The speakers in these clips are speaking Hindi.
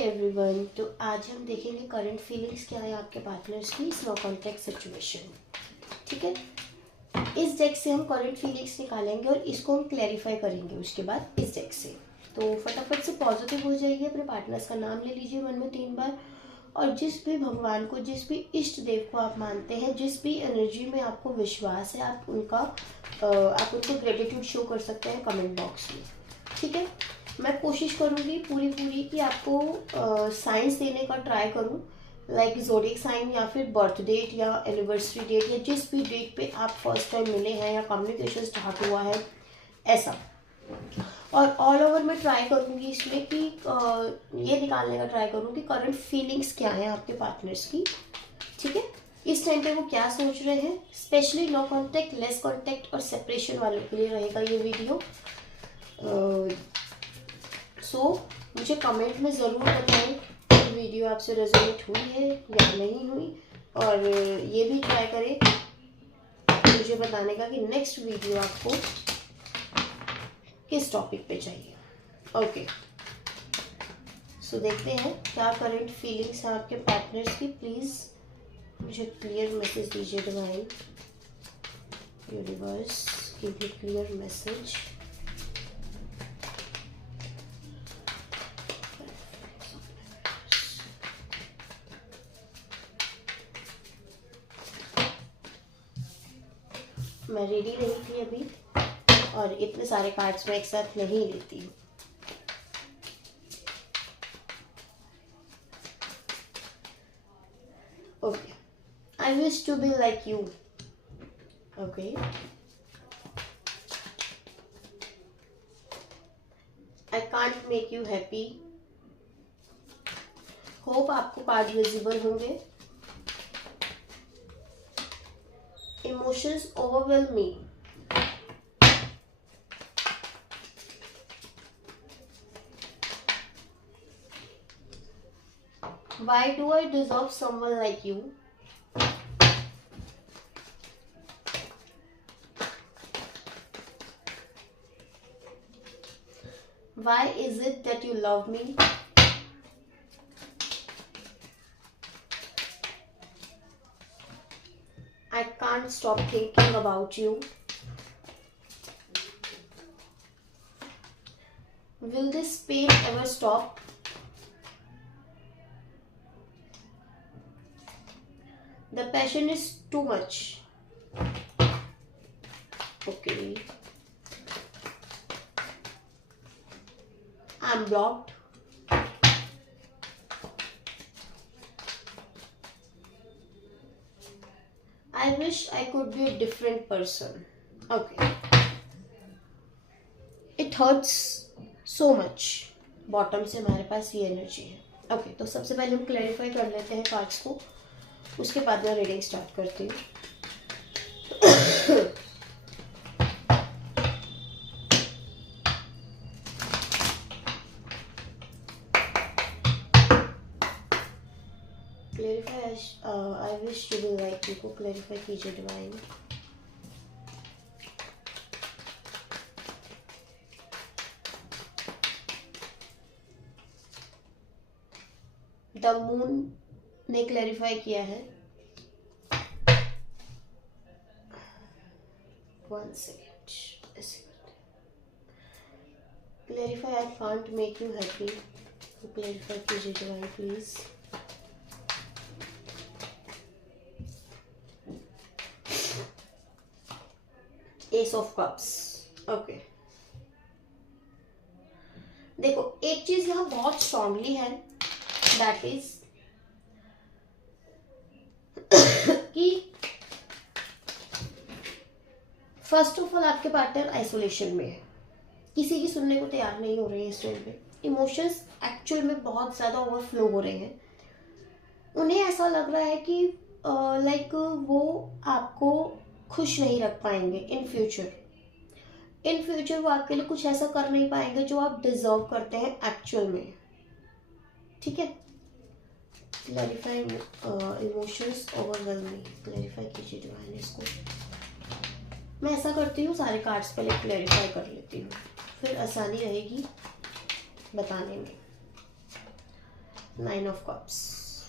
एवरीवन। तो आज हम देखेंगे करंट फीलिंग्स क्या है आपके पार्टनर्स की नो कॉन्टैक्ट सिचुएशन। ठीक है, इस डेक से हम करंट फीलिंग्स निकालेंगे और इसको हम क्लैरिफाई करेंगे उसके बाद इस डेक से। तो फटाफट से पॉजिटिव हो जाइए, अपने पार्टनर्स का नाम ले लीजिए मन में 3 बार, और जिस भी भगवान को, जिस भी इष्ट देव को आप मानते हैं, जिस भी एनर्जी में आपको विश्वास है, आप उनको ग्रेटिट्यूड शो कर सकते हैं कमेंट बॉक्स में। ठीक है, मैं कोशिश करूँगी पूरी कि आपको साइंस देने का ट्राई करूँ, लाइक ज़ोडिएक साइन या फिर बर्थ डेट या एनिवर्सरी डेट या जिस भी डेट पे आप फर्स्ट टाइम मिले हैं या कम्युनिकेशन स्टार्ट हुआ है ऐसा। और ऑल ओवर मैं ट्राई करूँगी इसमें कि ये निकालने का ट्राई करूँ कि करंट फीलिंग्स क्या है आपके पार्टनर्स की। ठीक है, इस टाइम पे वो क्या सोच रहे हैं, specially no contact, less contact और सेपरेशन वालों के लिए रहेगा ये वीडियो। मुझे कमेंट में ज़रूर बताएं कि वीडियो आपसे रेजोनेट हुई है या नहीं हुई, और ये भी ट्राई करें मुझे बताने का कि नेक्स्ट वीडियो आपको किस टॉपिक पे चाहिए। ओके, सो देखते हैं क्या करंट फीलिंग्स हैं आपके पार्टनर्स की। प्लीज़ मुझे क्लियर मैसेज दीजिए divine, universe give me clear message. मैं रेडी नहीं थी अभी, और इतने सारे कार्ड्स मैं एक साथ नहीं लेती हूँ। Okay, I wish to be like you. Okay, I can't make you happy. Hope आपको कार्ड विजिबल होंगे। Emotions overwhelm me. Why do I deserve someone like you? Why is it that you love me? I can't stop thinking about you. Will this pain ever stop? The passion is too much. Okay. I'm blocked. I wish I could be a different person. Okay. It hurts so much. Bottom से हमारे पास ये एनर्जी है। ओके, तो सबसे पहले हम क्लैरिफाई कर लेते हैं कार्ड्स को, उसके बाद मैं रीडिंग स्टार्ट करती हूँ। I wish to be like you को क्लैरिफाई कीजिए डिवाइन। द मून ने क्लैरिफाई किया है। 1 सेकेंड, ऐसे करते हैं। Clarify I can't make you happy, clarify कीजिए divine please. Ace of cups. Okay, देखो एक चीज यहाँ बहुत स्ट्रांगली है, दैट इज कि फर्स्ट ऑफ ऑल आपके पार्टनर आइसोलेशन में है, किसी की सुनने को तैयार नहीं हो रहे हैं इस टाइम पे। इमोशंस एक्चुअल में बहुत ज़्यादा ओवरफ्लो हो रहे हैं। उन्हें ऐसा लग रहा है कि लाइक वो आपको खुश नहीं रख पाएंगे इन फ्यूचर वो आपके लिए कुछ ऐसा कर नहीं पाएंगे जो आप डिजर्व करते हैं एक्चुअल में। ठीक है, क्लैरिफाई इमोशंस ओवरवेलमिंग, क्लैरिफाई कीजिए डिवाइन इसको। मैं ऐसा करती हूँ, सारे कार्ड्स पहले क्लैरिफाई कर लेती हूँ, फिर आसानी रहेगी बताने में। 9 of Cups.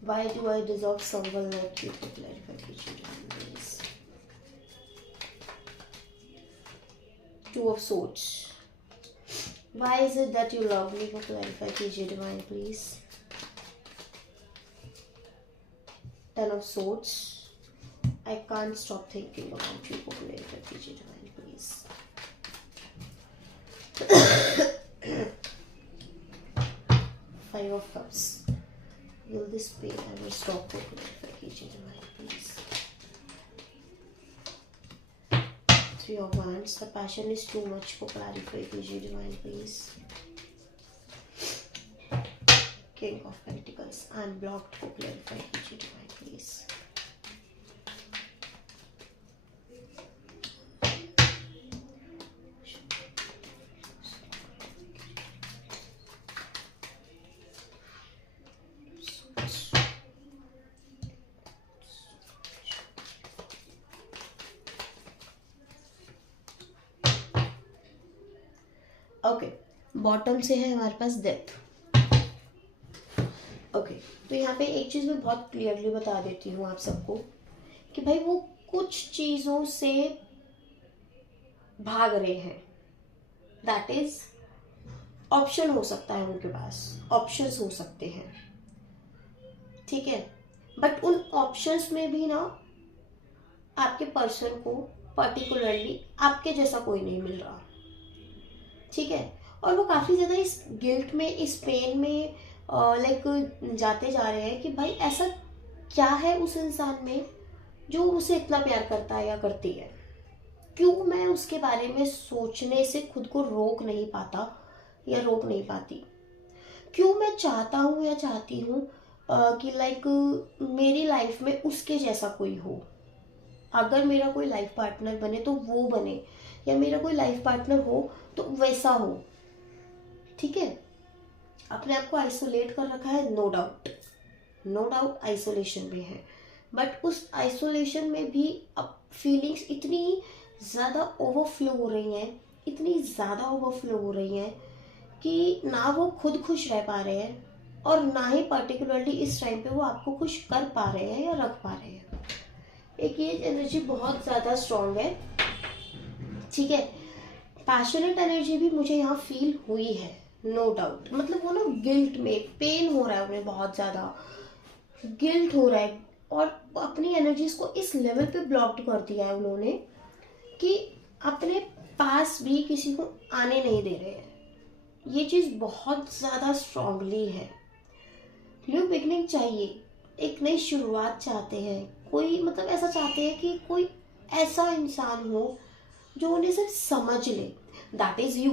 Why do I deserve someone like you? To clarify please. 2 of Swords. Why is it that you love me? For clarify कीजिए divine please. 10 of Swords. I can't stop thinking about you. For clarify कीजिए divine please. 5 of Cups. Will this pain ever stop? For clarify कीजिए divine please. 3 of Wands. The passion is too much. For clarify कीजिए divine please. King of Pentacles. I'm blocked. For clarify कीजिए divine please. ओके, बॉटम से है हमारे पास डेथ. ओके, तो यहाँ पे एक चीज़ मैं बहुत क्लियरली बता देती हूँ आप सबको कि भाई वो कुछ चीज़ों से भाग रहे हैं. दैट इज ऑप्शन हो सकता है उनके पास, ऑप्शंस हो सकते हैं, ठीक है. बट उन ऑप्शंस में भी ना आपके पर्सन को पर्टिकुलरली आपके जैसा कोई नहीं मिल रहा, ठीक है. और वो काफ़ी ज़्यादा इस गिल्ट में, इस पेन में लाइक जाते जा रहे हैं कि भाई ऐसा क्या है उस इंसान में जो उसे इतना प्यार करता है या करती है. क्यों मैं उसके बारे में सोचने से खुद को रोक नहीं पाता या रोक नहीं पाती. क्यों मैं चाहता हूँ या चाहती हूँ कि लाइक मेरी लाइफ में उसके जैसा कोई हो. अगर मेरा कोई लाइफ पार्टनर बने तो वो बने, या मेरा कोई लाइफ पार्टनर हो तो वैसा हो, ठीक है. अपने आप को आइसोलेट कर रखा है, नो डाउट आइसोलेशन में है. बट उस आइसोलेशन में भी अब फीलिंग्स इतनी ज़्यादा ओवरफ्लो हो रही हैं, इतनी ज़्यादा ओवरफ्लो हो रही हैं कि ना वो खुद खुश रह पा रहे हैं और ना ही पर्टिकुलरली इस टाइम पे वो आपको खुश कर पा रहे हैं या रख पा रहे हैं. एक ये एनर्जी बहुत ज़्यादा स्ट्रॉन्ग है, ठीक है. पैशनेट एनर्जी भी मुझे यहाँ फील हुई है, नो डाउट. मतलब वो ना गिल्ट में, पेन हो रहा है उन्हें, बहुत ज़्यादा गिल्ट हो रहा है और अपनी एनर्जीज को इस लेवल पे ब्लॉक्ड कर दिया है उन्होंने कि अपने पास भी किसी को आने नहीं दे रहे हैं. ये चीज़ बहुत ज़्यादा स्ट्रांगली है. न्यू बिगनिंग चाहिए, एक नई शुरुआत चाहते हैं, कोई मतलब ऐसा चाहते हैं कि कोई ऐसा इंसान हो जो उन्हें सिर्फ समझ ले. That is you.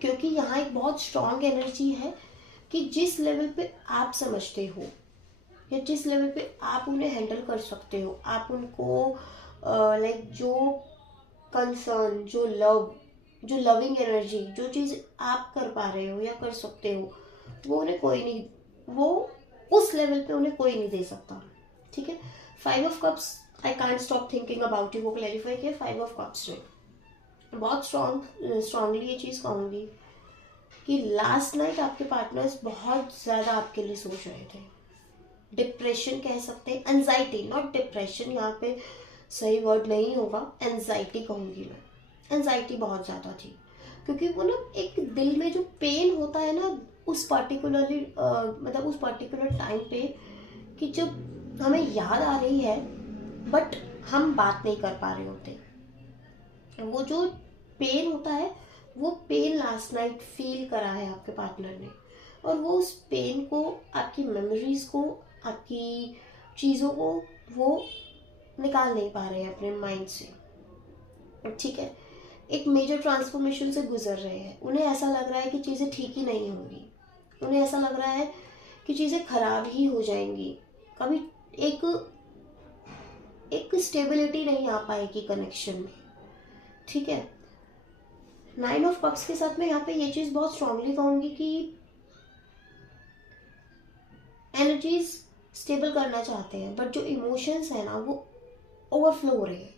क्योंकि यहाँ एक बहुत स्ट्रांग एनर्जी है कि जिस लेवल पे आप समझते हो या जिस लेवल पे आप उन्हें हैंडल कर सकते हो, आप उनको लाइक जो कंसर्न, जो लव, जो लविंग एनर्जी, जो चीज़ आप कर पा रहे हो या कर सकते हो, वो उन्हें कोई नहीं, वो उस लेवल पे उन्हें कोई नहीं दे सकता, ठीक है. 5 of cups. I can't stop thinking about you को क्लैरिफाई किया 5 ऑफ कप्स में. बहुत स्ट्रांगली ये चीज़ कहूँगी कि लास्ट नाइट आपके पार्टनर्स बहुत ज़्यादा आपके लिए सोच रहे थे. डिप्रेशन कह सकते हैं, एंजाइटी, नॉट डिप्रेशन, यहाँ पे सही वर्ड नहीं होगा, एंजाइटी कहूँगी मैं. एंजाइटी बहुत ज़्यादा थी क्योंकि वो ना एक दिल में जो पेन होता है ना उस पर्टिकुलरली मतलब उस पर्टिकुलर टाइम पे कि जब हमें याद आ रही है बट हम बात नहीं कर पा रहे होते. वो जो पेन होता है वो पेन लास्ट नाइट फील करा है आपके पार्टनर ने और वो उस पेन को, आपकी मेमोरीज को, आपकी चीज़ों को वो निकाल नहीं पा रहे हैं अपने माइंड से, ठीक है. एक मेजर ट्रांसफॉर्मेशन से गुजर रहे हैं. उन्हें ऐसा लग रहा है कि चीज़ें ठीक ही नहीं होंगी. उन्हें ऐसा लग रहा है कि चीज़ें खराब ही हो जाएंगी. कभी एक स्टेबिलिटी नहीं आ पाएगी कनेक्शन में, ठीक है. 9 ऑफ कप्स के साथ में यहाँ पे ये चीज़ बहुत स्ट्रांगली कहूँगी कि एनर्जीज स्टेबल करना चाहते हैं बट जो इमोशंस है ना वो ओवरफ्लो हो रहे हैं.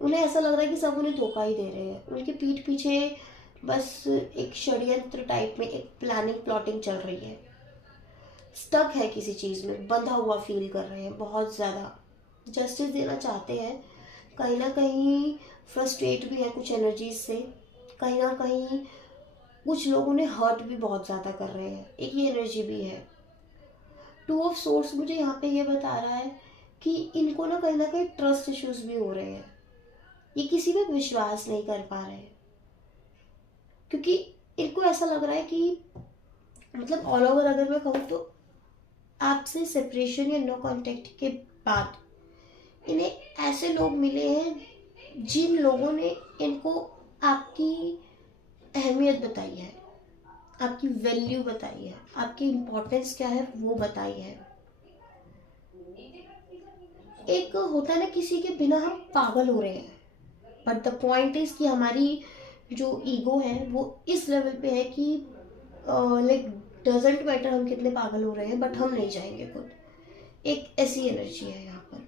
उन्हें ऐसा लग रहा है कि सब उन्हें धोखा ही दे रहे हैं. उनके पीठ पीछे बस एक षड्यंत्र टाइप में एक प्लानिंग प्लॉटिंग चल रही है, स्टक है किसी चीज़ में, बंधा हुआ फील कर रहे हैं, बहुत ज़्यादा जस्टिस देना चाहते हैं, कहीं ना कहीं फ्रस्ट्रेट भी है कुछ एनर्जीज से, कहीं ना कहीं कुछ लोग उन्हें हर्ट भी बहुत ज़्यादा कर रहे हैं, एक ये एनर्जी भी है। टू ऑफ सोर्स मुझे यहाँ पे ये बता रहा है कि इनको ना कहीं ट्रस्ट इश्यूज भी हो रहे हैं, ये किसी पे विश्वास नहीं कर पा रहे हैं, क्योंकि इनको ऐसा लग रहा है कि मतलब ऑल ओवर अगर मैं कहूँ तो आपसे सेपरेशन या नो कांटेक्ट के बाद इन्हें ऐसे लोग मिले हैं जिन लोगों ने इनको आपकी अहमियत बताई है, आपकी वैल्यू बताई है, आपकी इम्पोर्टेंस क्या है वो बताई है। एक होता है ना किसी के बिना हम पागल हो रहे हैं, बट द पॉइंट इज कि हमारी जो ईगो है वो इस लेवल पे है कि लाइक डजेंट मैटर हम कितने पागल हो रहे हैं, बट हम नहीं जाएंगे खुद। एक ऐसी एनर्जी है यहाँ पर।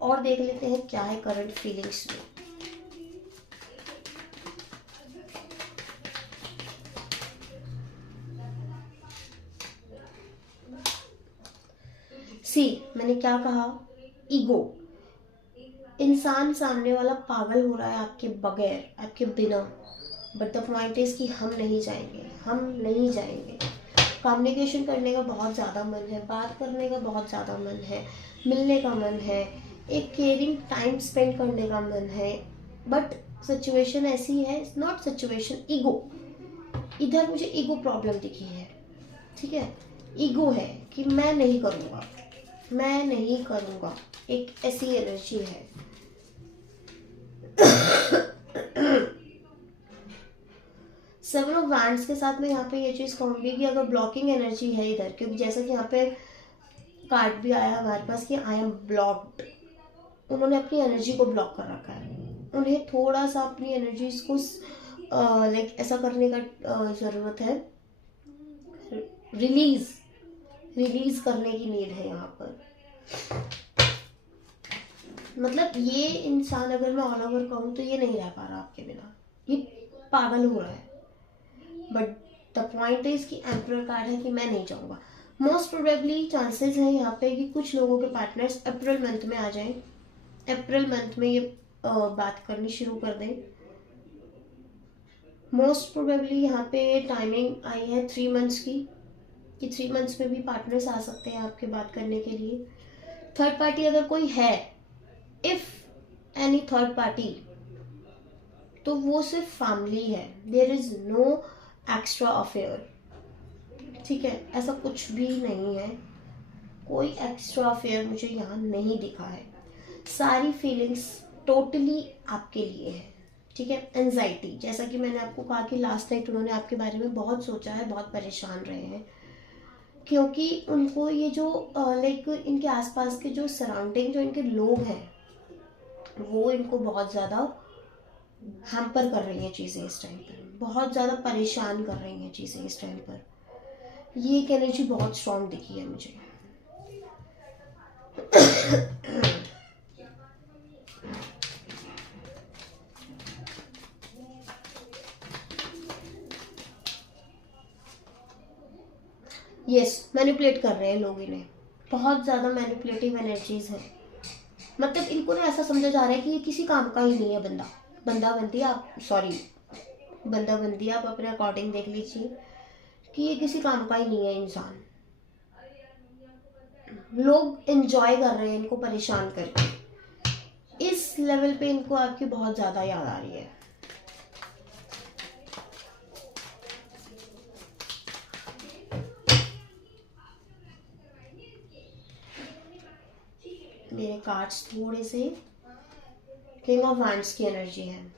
और देख लेते हैं क्या है करंट फीलिंग्स में। सी, मैंने क्या कहा, ईगो। इंसान सामने वाला पागल हो रहा है आपके बगैर, आपके बिना, बट द पॉइंट इज कि हम नहीं जाएंगे, हम नहीं जाएंगे। कम्युनिकेशन करने का बहुत ज़्यादा मन है, बात करने का बहुत ज़्यादा मन है, मिलने का मन है, एक केयरिंग टाइम स्पेंड करने का मन है, बट सिचुएशन ऐसी है, इट्स नॉट सिचुएशन, ईगो। इधर मुझे ईगो प्रॉब्लम दिखी है, ठीक है, ईगो है कि मैं नहीं करूँगा, मैं नहीं करूँगा, एक ऐसी एनर्जी है। सेवन ऑफ वैंड्स के साथ में यहाँ पे ये चीज़ कहूँगी कि अगर ब्लॉकिंग एनर्जी है इधर, क्योंकि जैसा कि यहाँ पे कार्ड भी आया हमारे पास कि आई एम ब्लॉक्ड, उन्होंने अपनी एनर्जी को ब्लॉक कर रखा है, उन्हें थोड़ा सा अपनी एनर्जीज को लाइक ऐसा करने का ज़रूरत है, रिलीज करने की नीड है यहाँ पर। मतलब ये इंसान अगर मैं ऑल ओवर कहूँ तो ये नहीं रह पा रहा आपके बिना, ये पागल हो रहा है, बट द पॉइंट इज कि एम्परर कार्ड है कि मैं नहीं जाऊँगा। मोस्ट प्रोबेबली चांसेस हैं यहाँ पे कि कुछ लोगों के पार्टनर्स अप्रैल मंथ में आ जाएं, अप्रैल मंथ में ये बात करनी शुरू कर दें। मोस्ट प्रोबेबली यहाँ पे टाइमिंग आई है 3 मंथ्स की, कि 3 मंथ्स में भी पार्टनर्स आ सकते हैं आपके बात करने के लिए। थर्ड पार्टी अगर कोई है, इफ एनी थर्ड पार्टी, तो वो सिर्फ फैमिली है, there is no extra affair, ठीक है, ऐसा कुछ भी नहीं है, कोई एक्स्ट्रा अफेयर मुझे यहाँ नहीं दिखा है, सारी फीलिंग्स टोटली आपके लिए है, ठीक है। एंजाइटी, जैसा कि मैंने आपको कहा कि लास्ट नाइट उन्होंने आपके बारे में बहुत सोचा है, बहुत परेशान रहे हैं, क्योंकि उनको ये जो लाइक इनके आसपास के जो सराउंडिंग जो इनके लोग हैं वो इनको बहुत ज़्यादा हैम्पर कर रही हैं चीज़ें इस टाइम पर, बहुत ज़्यादा परेशान कर रही हैं चीज़ें इस टाइम पर। ये एक एनर्जी बहुत स्ट्रांग दिखी है मुझे। यस, मैनिपुलेट कर रहे हैं लोग इन्हें, बहुत ज़्यादा मैनिपुलेटिव एनर्जीज है। मतलब इनको ना ऐसा समझा जा रहा है कि ये किसी काम का ही नहीं है, बंदा बंदी आप अपने अकॉर्डिंग देख लीजिए कि ये किसी काम का ही नहीं है इंसान। लोग एंजॉय कर रहे हैं इनको परेशान करके, इस लेवल पे इनको आपकी बहुत ज़्यादा याद आ रही है। मेरे कार्ड्स थोड़े से किंग ऑफ वैंड्स की एनर्जी है।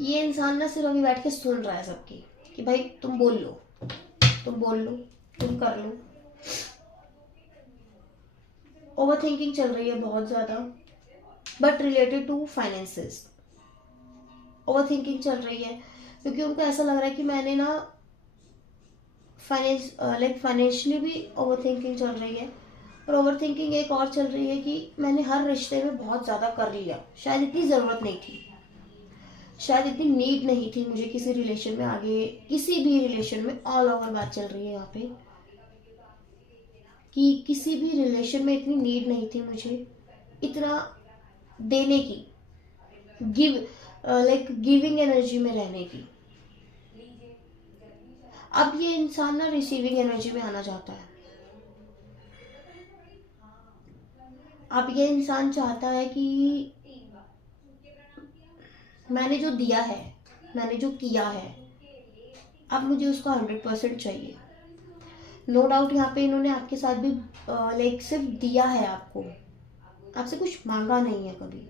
ये इंसान ना सिर्फ अभी बैठ के सुन रहा है सबकी कि भाई तुम बोल लो, तुम कर लो। ओवर थिंकिंग चल रही है बहुत ज़्यादा, but related to finances overthinking चल रही है, क्योंकि उनको ऐसा लग रहा है कि मैंने ना फाइनेंशियली भी ओवर थिंकिंग चल रही है, और ओवर थिंकिंग एक और चल रही है कि मैंने हर रिश्ते में बहुत ज़्यादा कर लिया, शायद इतनी ज़रूरत नहीं थी। शायद इतनी नीड नहीं थी मुझे किसी रिलेशन में, आगे किसी भी रिलेशन में, ऑल ओवर बात चल रही है यहाँ पे कि किसी भी रिलेशन में इतनी नीड नहीं थी मुझे इतना देने की, गिविंग एनर्जी में रहने की। अब ये इंसान ना रिसीविंग एनर्जी में आना चाहता है। अब ये इंसान चाहता है कि मैंने जो दिया है, मैंने जो किया है, अब मुझे उसका 100% चाहिए। नो डाउट यहाँ पे इन्होंने आपके साथ भी सिर्फ दिया है आपको, आपसे कुछ मांगा नहीं है कभी।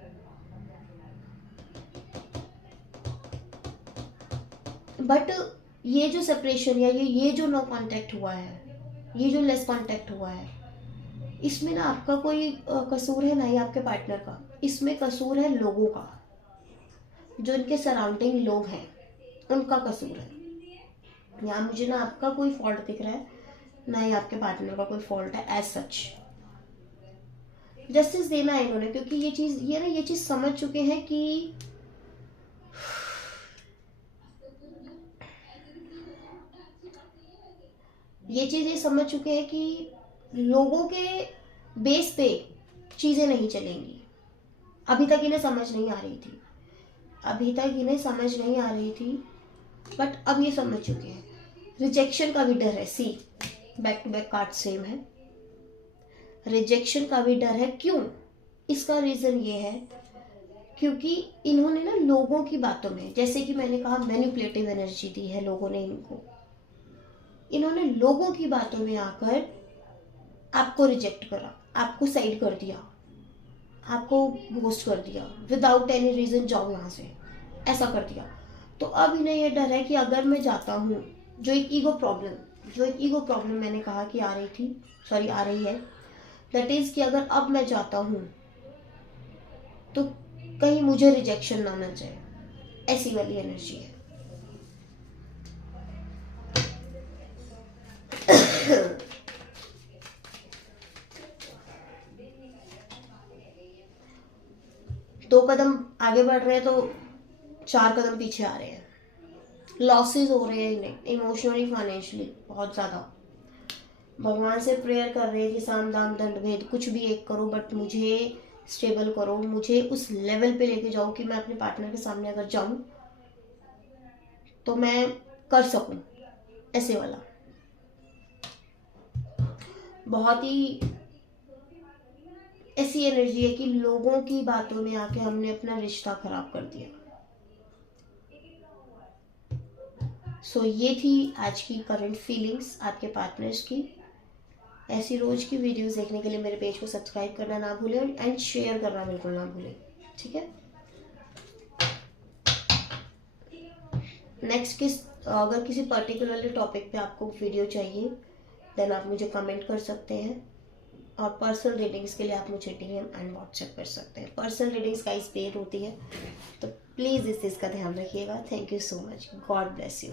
बट ये जो सेपरेशन या ये जो नो कांटेक्ट हुआ है, ये जो लेस कांटेक्ट हुआ है, इसमें ना आपका कोई कसूर है ना ही आपके पार्टनर का, इसमें कसूर है लोगों का, जो इनके सराउंडिंग लोग हैं उनका कसूर है। यहाँ मुझे ना आपका कोई फॉल्ट दिख रहा है, ना ही आपके पार्टनर का कोई फॉल्ट है एज सच। जस्टिस देना है इन्होंने, क्योंकि ये चीज समझ चुके हैं कि ये समझ चुके हैं कि लोगों के बेस पे चीजें नहीं चलेंगी। अभी तक इन्हें समझ नहीं आ रही थी, बट अब ये समझ चुके हैं। रिजेक्शन का भी डर है, see back to back card same है। रिजेक्शन का भी डर है, क्यों? इसका रीजन ये है क्योंकि इन्होंने ना लोगों की बातों में, जैसे कि मैंने कहा, मैनिपुलेटिव एनर्जी दी है लोगों ने इनको। इन्होंने लोगों की बातों में आकर आपको रिजेक्ट करा, आपको साइड कर दिया, आपको घोस्ट कर दिया, विदाउट एनी रीजन जाओ यहाँ से, ऐसा कर दिया। तो अब इन्हें यह डर है कि अगर मैं जाता हूँ, जो एक ईगो प्रॉब्लम मैंने कहा कि आ रही है, दैट इज कि अगर अब मैं जाता हूँ तो कहीं मुझे रिजेक्शन ना मिल जाए, ऐसी वाली एनर्जी है। दो कदम आगे बढ़ रहे हैं तो 4 कदम पीछे आ रहे हैं। लॉसेस हो रहे हैं इन्हें, इमोशनली, फाइनेंशियली बहुत ज़्यादा। भगवान से प्रेयर कर रहे हैं कि साम दाम दंड भेद कुछ भी एक करो, बट मुझे स्टेबल करो, मुझे उस लेवल पे लेके जाओ कि मैं अपने पार्टनर के सामने अगर जाऊं तो मैं कर सकूं, ऐसे वाला। बहुत ही ऐसी एनर्जी है कि लोगों की बातों में आके हमने अपना रिश्ता खराब कर दिया। सो ये थी आज की करंट फीलिंग्स आपके पार्टनर्स की। ऐसी रोज की वीडियोस देखने के लिए मेरे पेज को सब्सक्राइब करना ना भूलें एंड शेयर करना बिल्कुल ना भूलें, ठीक है। नेक्स्ट अगर किसी पर्टिकुलर टॉपिक पे आपको वीडियो चाहिए देन आप मुझे कमेंट कर सकते हैं, और पर्सनल रीडिंग्स के लिए आप मुझे DM एंड व्हाट्सएप कर सकते हैं। पर्सनल रीडिंग्स का पेड होती है, तो प्लीज़ इस चीज़ का ध्यान रखिएगा। Thank you so much, God bless you.